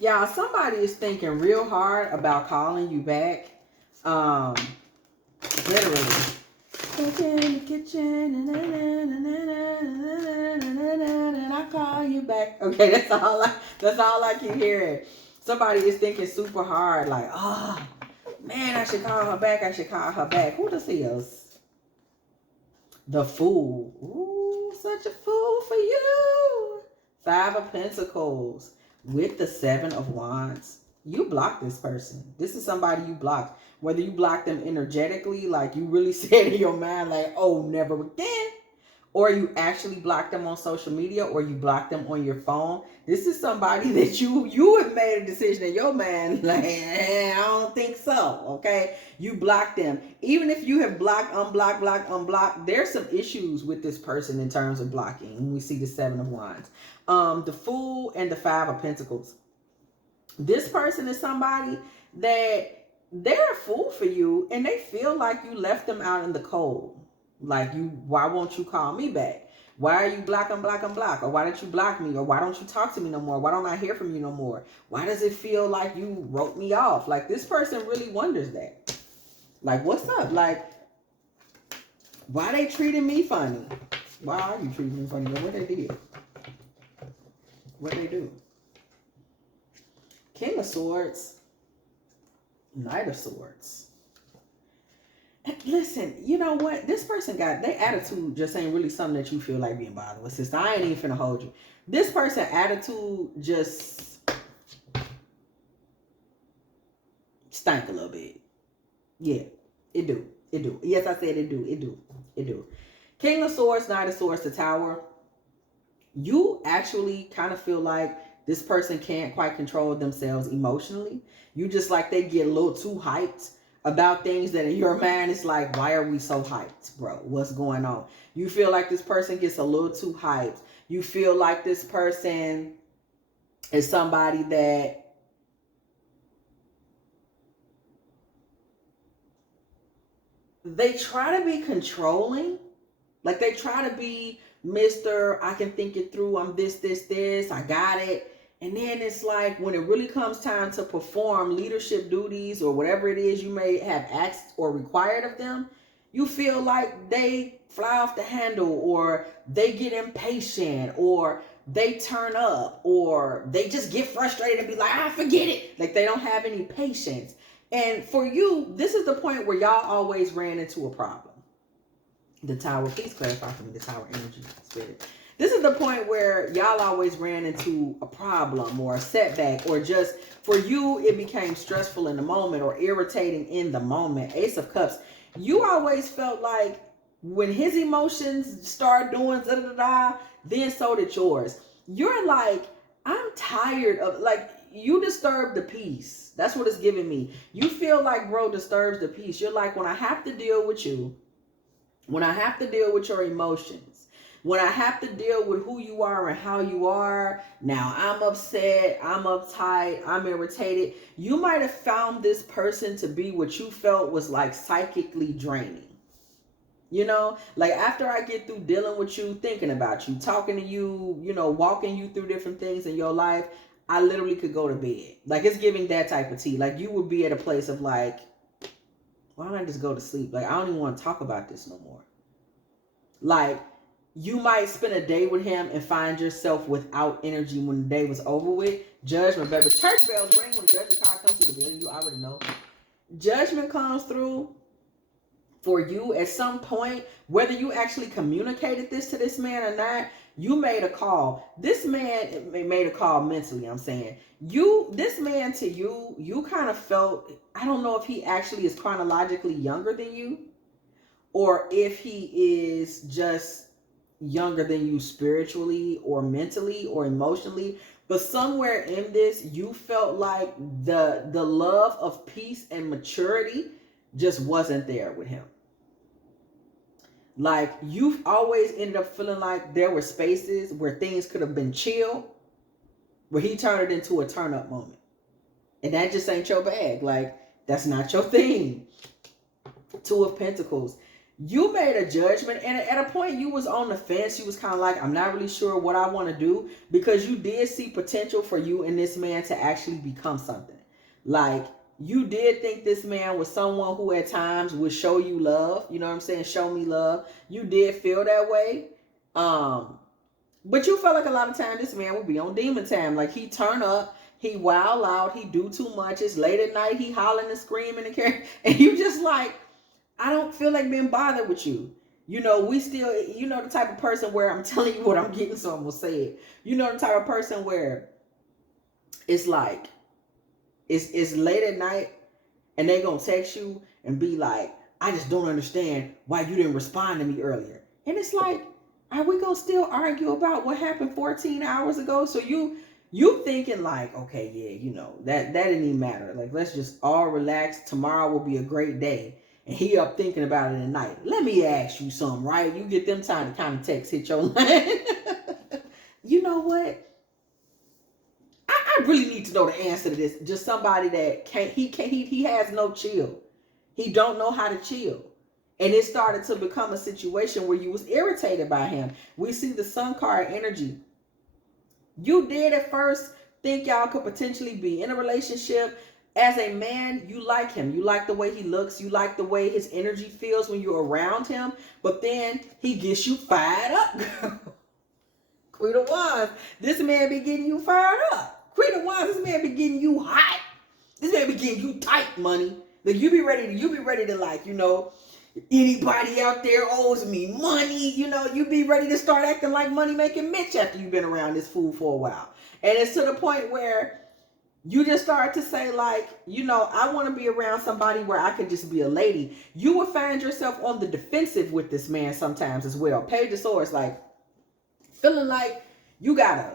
Y'all, somebody is thinking real hard about calling you back. Literally. Cooking in the kitchen and I call you back. Okay, that's all I keep hearing. Somebody is thinking super hard, like, oh man, I should call her back. I should call her back. Who this is? The Fool. Ooh, such a fool for you. 5 of Pentacles with the 7 of Wands. You block this person. This is somebody you blocked. Whether you block them energetically, like you really said in your mind, like, oh, never again. Or you actually block them on social media, or you block them on your phone. This is somebody that you have made a decision in your mind, like, I don't think so, okay? You block them. Even if you have blocked, unblocked, blocked, unblocked, there's some issues with this person in terms of blocking. When we see the 7 of Wands. The Fool and the 5 of Pentacles. This person is somebody that they're a fool for you, and they feel like you left them out in the cold. Like, why won't you call me back? Why are you block? Or why didn't you block me? Or why don't you talk to me no more? Why don't I hear from you no more? Why does it feel like you wrote me off? Like, this person really wonders that. Like, what's up? Like, why they treating me funny? Why are you treating me funny? What they did? What they do? King of Swords. Knight of Swords. Listen, you know what? This person got, their attitude just ain't really something that you feel like being bothered with. Sister, I ain't even finna hold you. This person attitude just stank a little bit. Yeah, it do. It do. Yes, I said it do. It do. It do. King of Swords, Knight of Swords, the Tower. You actually kind of feel like this person can't quite control themselves emotionally. You just like they get a little too hyped about things that in your mind it's like, why are we so hyped, bro? What's going on? You feel like this person gets a little too hyped. You feel like this person is somebody that they try to be controlling. Like, they try to be Mr. I can think it through. I'm this, I got it. And then it's like, when it really comes time to perform leadership duties or whatever it is you may have asked or required of them, you feel like they fly off the handle, or they get impatient, or they turn up, or they just get frustrated and be like, I forget it. Like, they don't have any patience. And for you, this is the point where y'all always ran into a problem. The Tower, please clarify for me, the Tower energy, spirit. This is the point where y'all always ran into a problem or a setback, or just for you, it became stressful in the moment or irritating in the moment. Ace of Cups. You always felt like when his emotions start doing da-da-da-da, then so did yours. You're like, I'm tired of, like, you disturb the peace. That's what it's giving me. You feel like, bro, disturbs the peace. You're like, when I have to deal with you, when I have to deal with your emotions, when I have to deal with who you are and how you are, now I'm upset, I'm uptight, I'm irritated. You might have found this person to be what you felt was like psychically draining. You know, like, after I get through dealing with you, thinking about you, talking to you, you know, walking you through different things in your life, I literally could go to bed. Like, it's giving that type of tea. Like, you would be at a place of like, why don't I just go to sleep? Like, I don't even want to talk about this no more. Like, you might spend a day with him and find yourself without energy when the day was over with. Judgment, baby. Church bells ring when the judgment card comes through the building. You already know. Judgment comes through for you at some point. Whether you actually communicated this to this man or not, you made a call. This man made a call mentally, I'm saying. This man to you, you kind of felt, I don't know if he actually is chronologically younger than you, or if he is just younger than you spiritually or mentally or emotionally. But somewhere in this, you felt like the love of peace and maturity just wasn't there with him. Like, you've always ended up feeling like there were spaces where things could have been chill, where he turned it into a turn up moment. And that just ain't your bag. Like, that's not your thing. 2 of Pentacles. You made a judgment, and at a point you was on the fence. You was kind of like, I'm not really sure what I want to do, because you did see potential for you and this man to actually become something. Like, you did think this man was someone who at times would show you love. You know what I'm saying? Show me love. You did feel that way. But you felt like a lot of times this man would be on demon time. Like, he turn up, he wild out, he do too much. It's late at night, he hollering and screaming and carrying. And you just like, I don't feel like being bothered with you. You know, we still, you know, the type of person where I'm telling you what I'm getting, so I'm going to say it. You know, the type of person where it's like, it's late at night and they going to text you and be like, I just don't understand why you didn't respond to me earlier. And it's like, are we going to still argue about what happened 14 hours ago? So you thinking like, okay, yeah, you know, that didn't even matter. Like, let's just all relax. Tomorrow will be a great day. And he up thinking about it at night. Let me ask you something, right? You get them time to kind of text hit your line. You know what? I really need to know the answer to this. Just somebody that he has no chill. He don't know how to chill. And it started to become a situation where you was irritated by him. We see the Sun card energy. You did at first think y'all could potentially be in a relationship. As a man, you like him. You like the way he looks. You like the way his energy feels when you're around him. But then he gets you fired up. Queen of Wands, this man be getting you fired up. Queen of Wands, this man be getting you hot. This man be getting you tight, money. Like, you be ready to like, you know, anybody out there owes me money. You know, you be ready to start acting like money making Mitch after you've been around this fool for a while. And it's to the point where you just start to say, like, you know, I want to be around somebody where I could just be a lady. You would find yourself on the defensive with this man sometimes as well. Page of Swords, like, feeling like you gotta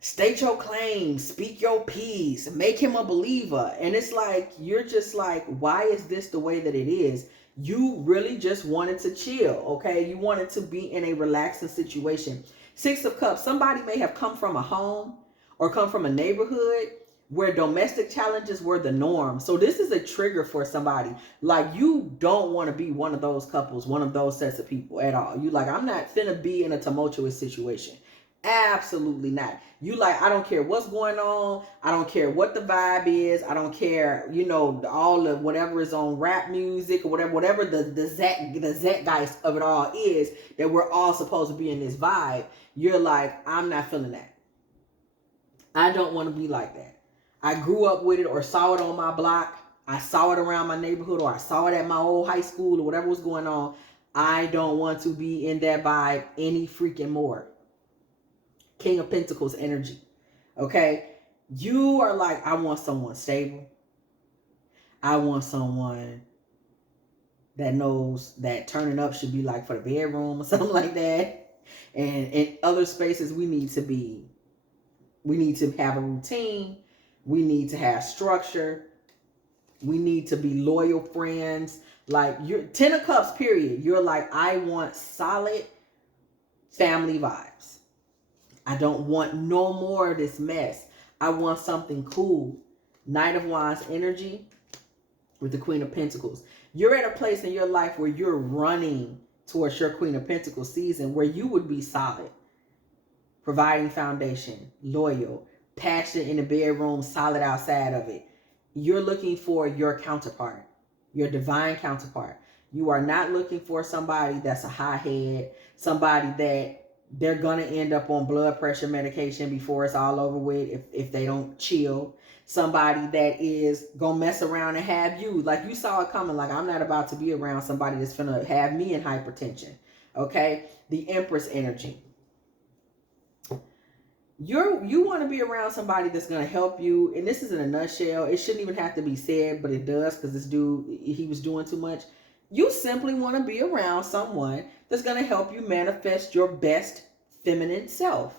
state your claims, speak your piece, make him a believer. And it's like, you're just like, why is this the way that it is? You really just wanted to chill, okay? You wanted to be in a relaxing situation. Six of Cups, somebody may have come from a home or come from a neighborhood where domestic challenges were the norm. So this is a trigger for somebody. Like, you don't want to be one of those couples, one of those sets of people at all. You like, I'm not finna be in a tumultuous situation. Absolutely not. You like, I don't care what's going on. I don't care what the vibe is. I don't care, you know, all of whatever is on rap music or whatever the zeitgeist of it all is, that we're all supposed to be in this vibe. You're like, I'm not feeling that. I don't want to be like that. I grew up with it or saw it on my block. I saw it around my neighborhood, or I saw it at my old high school, or whatever was going on. I don't want to be in that vibe any freaking more. King of Pentacles energy. Okay? You are like, I want someone stable. I want someone that knows that turning up should be like for the bedroom or something like that. And in other spaces, we need to have a routine. We need to have structure. We need to be loyal friends. Like, you're 10 of Cups, period. You're like, I want solid family vibes. I don't want no more of this mess. I want something cool. Knight of Wands energy with the Queen of Pentacles. You're at a place in your life where you're running towards your Queen of Pentacles season where you would be solid. Providing foundation, loyal, passionate in the bedroom, solid outside of it. You're looking for your counterpart, your divine counterpart. You are not looking for somebody that's a hothead, somebody that they're going to end up on blood pressure medication before it's all over with if they don't chill. Somebody that is going to mess around and have you. Like, you saw it coming. Like, I'm not about to be around somebody that's going to have me in hypertension. Okay? The Empress energy. You want to be around somebody that's going to help you. And this is in a nutshell. It shouldn't even have to be said, but it does, because this dude, he was doing too much. You simply want to be around someone that's going to help you manifest your best feminine self.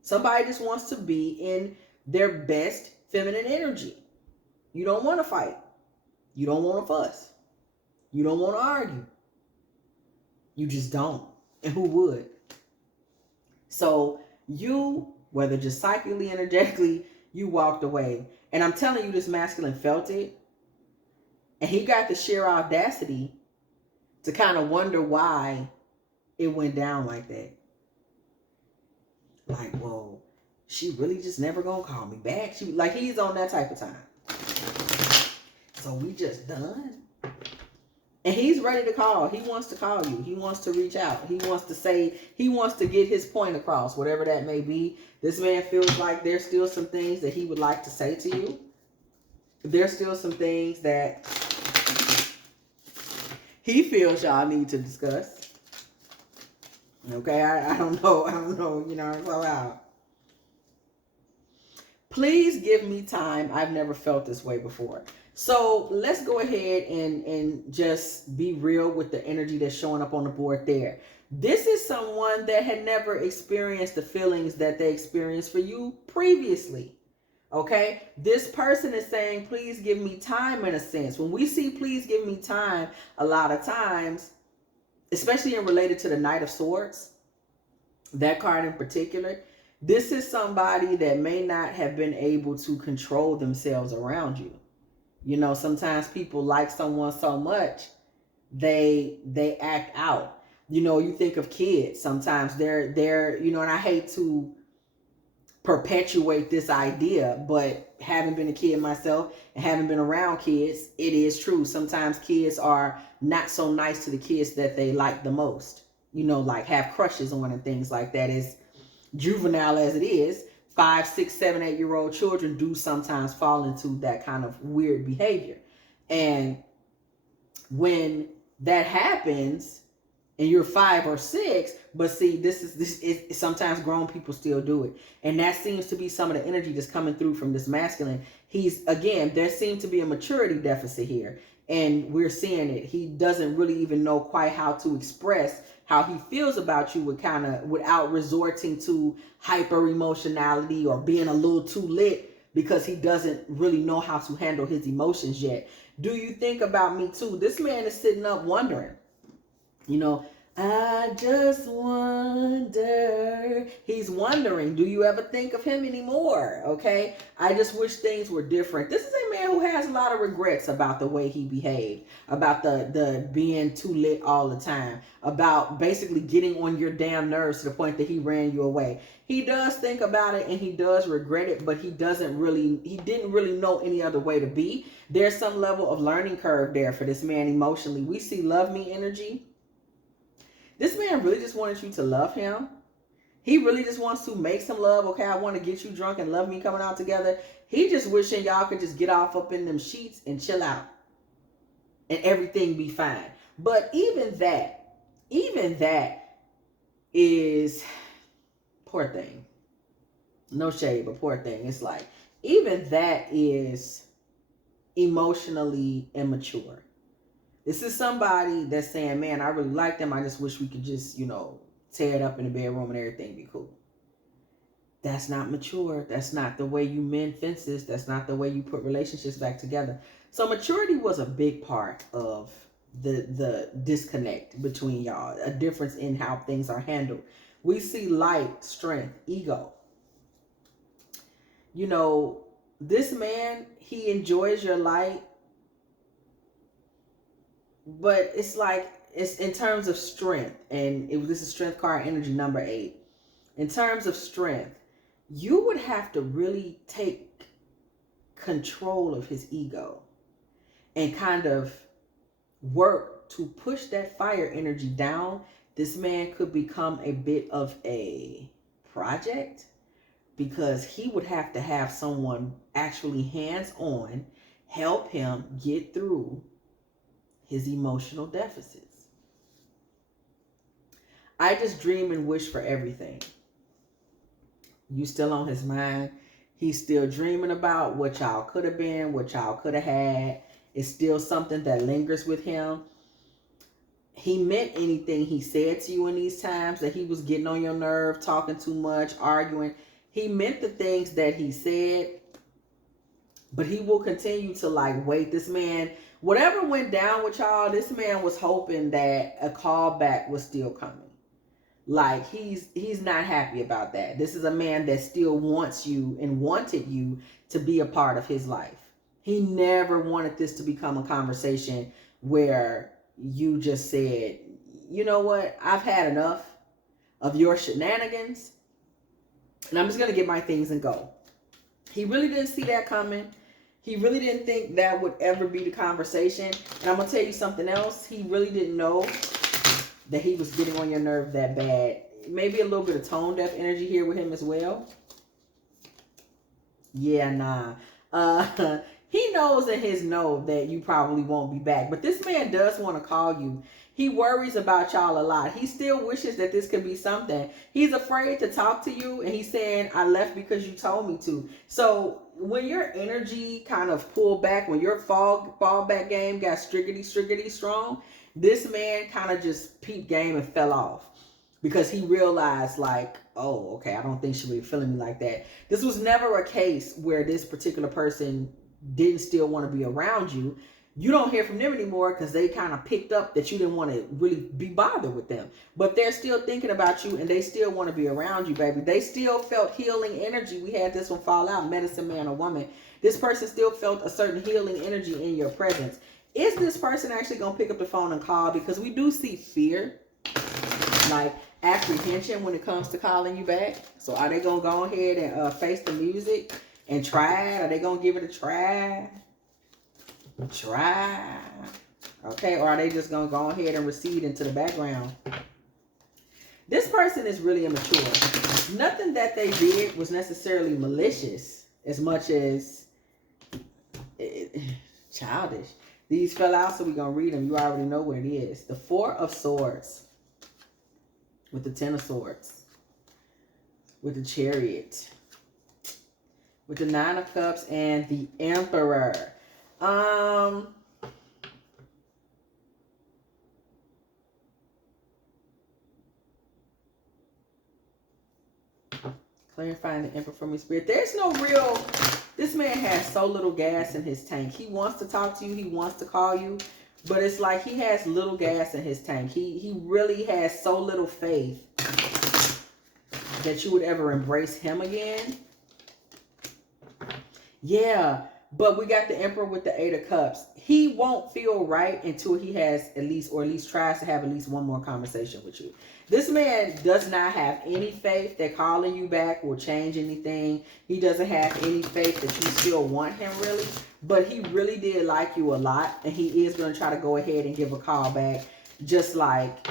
Somebody just wants to be in their best feminine energy. You don't want to fight. You don't want to fuss. You don't want to argue. You just don't. And who would? So you, whether just psychically, energetically, you walked away. And I'm telling you, this masculine felt it. And he got the sheer audacity to kind of wonder why it went down like that. Like, whoa, she really just never gonna call me back. She like, he's on that type of time. So we just done. And he's ready to call. He wants to call you. He wants to reach out. He wants to say, he wants to get his point across, whatever that may be. This man feels like there's still some things that he would like to say to you. There's still some things that he feels y'all need to discuss. Okay, I don't know, you know, it's all out. Please give me time. I've never felt this way before. So let's go ahead and just be real with the energy that's showing up on the board there. This is someone that had never experienced the feelings that they experienced for you previously. Okay? This person is saying, please give me time in a sense. When we see please give me time, a lot of times, especially in related to the Knight of Swords, that card in particular, this is somebody that may not have been able to control themselves around you. You know, sometimes people like someone so much, they act out. You know, you think of kids, sometimes they're, you know, and I hate to perpetuate this idea, but having been a kid myself and having been around kids, it is true. Sometimes kids are not so nice to the kids that they like the most, you know, like have crushes on and things like that. As juvenile as it is, 5, 6, 7, 8-year-old children do sometimes fall into that kind of weird behavior. And when that happens and you're 5 or 6, but see, this is sometimes grown people still do it. And that seems to be some of the energy that's coming through from this masculine. Again, there seems to be a maturity deficit here. And we're seeing it. He doesn't really even know quite how to express how he feels about you without resorting to hyper emotionality or being a little too lit, because he doesn't really know how to handle his emotions yet. Do you think about me too? This man is sitting up wondering, you know, I just wonder. He's wondering, do you ever think of him anymore? Okay. I just wish things were different. This is a man who has a lot of regrets about the way he behaved, about the being too lit all the time, about basically getting on your damn nerves to the point that he ran you away. He does think about it and he does regret it, but he didn't really know any other way to be. There's some level of learning curve there for this man emotionally. We see love me energy. This man really just wanted you to love him. He really just wants to make some love. Okay, I want to get you drunk and love me coming out together. He just wishing y'all could just get off up in them sheets and chill out. And everything be fine. But even that is, poor thing. No shade, but poor thing. It's like, even that is emotionally immature. This is somebody that's saying, man, I really like them. I just wish we could just, you know, tear it up in the bedroom and everything be cool. That's not mature. That's not the way you mend fences. That's not the way you put relationships back together. So maturity was a big part of the disconnect between y'all. A difference in how things are handled. We see light, strength, ego. You know, this man, he enjoys your light. But it's like, it's in terms of strength, and this is strength card energy number 8. In terms of strength, you would have to really take control of his ego and kind of work to push that fire energy down. This man could become a bit of a project, because he would have to have someone actually hands-on help him get through his emotional deficits. I just dream and wish for everything. You still on his mind. He's still dreaming about what y'all could have been, what y'all could have had. It's still something that lingers with him. He meant anything he said to you in these times that he was getting on your nerve, talking too much, arguing. He meant the things that he said, but he will continue to like wait. This man, whatever went down with y'all, this man was hoping that a call back was still coming. Like he's not happy about that. This is a man that still wants you and wanted you to be a part of his life. He never wanted this to become a conversation where, you just said, you know what, I've had enough of your shenanigans, and I'm just going to get my things and go. He really didn't see that coming. He really didn't think that would ever be the conversation. And I'm going to tell you something else. He really didn't know that he was getting on your nerve that bad. Maybe a little bit of tone deaf energy here with him as well. Yeah, nah. He knows in his know that you probably won't be back. But this man does want to call you. He worries about y'all a lot. He still wishes that this could be something. He's afraid to talk to you, and he's saying, I left because you told me to. So when your energy kind of pulled back, when your fall back game got striggity strong, this man kind of just peeped game and fell off. Because he realized, like, oh, okay, I don't think she really feeling me like that. This was never a case where this particular person didn't still want to be around you. You don't hear from them anymore because they kind of picked up that you didn't want to really be bothered with them. But they're still thinking about you, and they still want to be around you, baby. They still felt healing energy. We had this one fall out, medicine man or woman. This person still felt a certain healing energy in your presence. Is this person actually going to pick up the phone and call? Because we do see fear, like apprehension when it comes to calling you back. So are they going to go ahead and face the music and try it? Are they going to give it a try? Okay, or are they just going to go ahead and recede into the background? This person is really immature. Nothing that they did was necessarily malicious as much as childish. These fell out, so we're going to read them. You already know what it is. The Four of Swords with the Ten of Swords, with the Chariot, with the Nine of Cups, and the Emperor. Clarifying the Emperor for me, Spirit. There's no real, this man has so little gas in his tank. He wants to talk to you. He wants to call you. But it's like he has little gas in his tank. He really has so little faith that you would ever embrace him again. Yeah. But we got the Emperor with the Eight of Cups. He won't feel right until he has at least tries to have at least one more conversation with you. This man does not have any faith that calling you back will change anything. He doesn't have any faith that you still want him really. But he really did like you a lot. And he is going to try to go ahead and give a call back. Just like,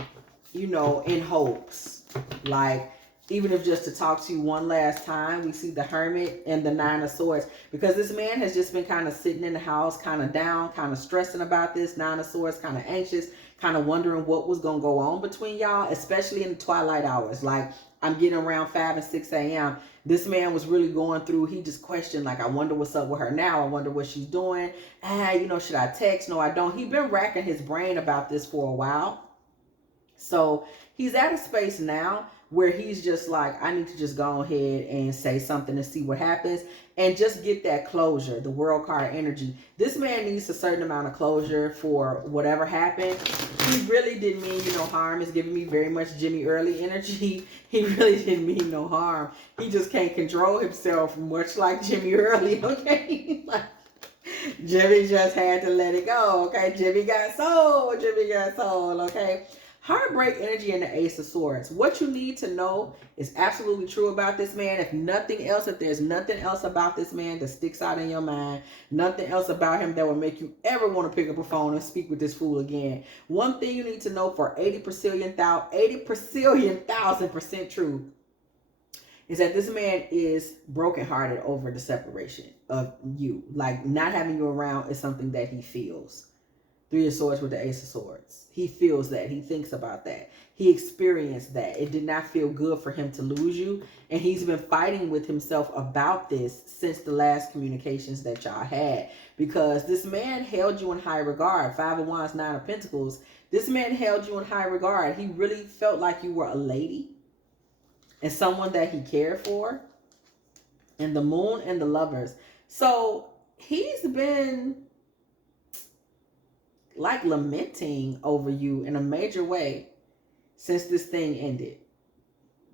you know, in hopes. Like, even if just to talk to you one last time. We see the Hermit and the Nine of Swords. Because this man has just been kind of sitting in the house, kind of down, kind of stressing about this. Nine of Swords, kind of anxious, kind of wondering what was going to go on between y'all, especially in the twilight hours. Like, I'm getting around 5 and 6 a.m. This man was really going through, he just questioned, like, I wonder what's up with her now. I wonder what she's doing. You know, should I text? No, I don't. He's been racking his brain about this for a while. So he's at a space now where he's just like, I need to just go ahead and say something and see what happens and just get that closure, the World card energy. This man needs a certain amount of closure for whatever happened. He really didn't mean you no harm. It's giving me very much Jimmy Early energy. He really didn't mean no harm. He just can't control himself, much like Jimmy Early, okay? Like, Jimmy just had to let it go, okay? Jimmy got soul, okay? Heartbreak energy and the Ace of Swords. What you need to know is absolutely true about this man. If nothing else, if there's nothing else about this man that sticks out in your mind, nothing else about him that will make you ever want to pick up a phone and speak with this fool again. One thing you need to know for 80,000,000% true is that this man is brokenhearted over the separation of you. Like, not having you around is something that he feels. Three of Swords with the Ace of Swords. He feels that. He thinks about that. He experienced that. It did not feel good for him to lose you. And he's been fighting with himself about this since the last communications that y'all had. Because this man held you in high regard. Five of Wands, Nine of Pentacles. This man held you in high regard. He really felt like you were a lady. And someone that he cared for. And the Moon and the Lovers. So he's been like lamenting over you in a major way since this thing ended.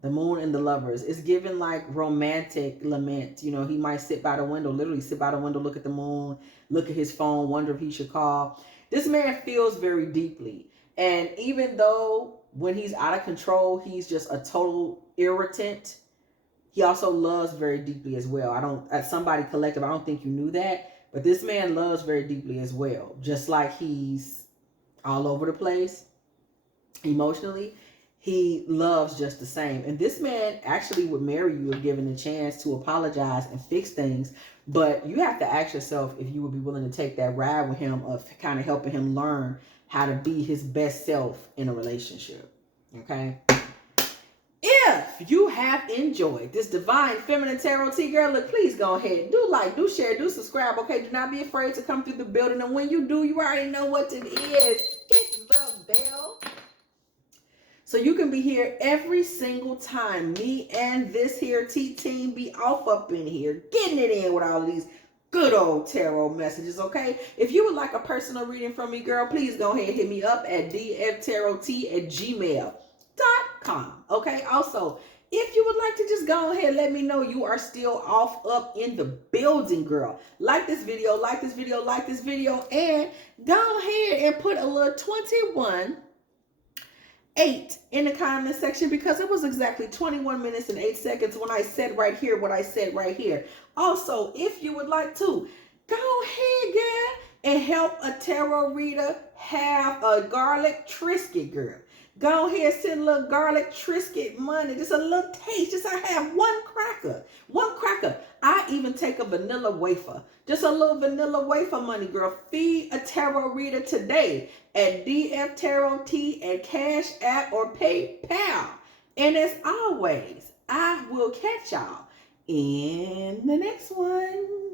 The Moon and the Lovers. It's given like romantic lament. You know, he might sit by the window, literally sit by the window, look at the moon, look at his phone, wonder if he should call. This man feels very deeply. And even though when he's out of control, he's just a total irritant, he also loves very deeply as well. I don't, at Somebody Collective, I don't think you knew that, but this man loves very deeply as well. Just like he's all over the place emotionally, he loves just the same. And this man actually would marry you if given the chance to apologize and fix things. But you have to ask yourself if you would be willing to take that ride with him of kind of helping him learn how to be his best self in a relationship. Okay? If you have enjoyed this Divine Feminine Tarot Tea, girl, look, please go ahead. Do like, do share, do subscribe, okay? Do not be afraid to come through the building. And when you do, you already know what it is. Hit the bell, so you can be here every single time me and this here T-Team be off up in here, getting it in with all of these good old tarot messages, okay? If you would like a personal reading from me, girl, please go ahead and hit me up at dftarottea@gmail.com, okay? Also, if you would like to just go ahead and let me know you are still off up in the building, girl, like this video, like this video, like this video, and go ahead and put a little 21 8 in the comment section, because it was exactly 21 minutes and 8 seconds when I said right here what I said right here. Also, if you would like to, go ahead, girl, and help a tarot reader have a garlic Triscuit, girl. Go ahead, send a little garlic Triscuit money, just a little taste. Just I have one cracker. I even take a vanilla wafer, just a little vanilla wafer money, girl. Feed a tarot reader today at dftarottea at Cash App or PayPal. And as always, I will catch y'all in the next one.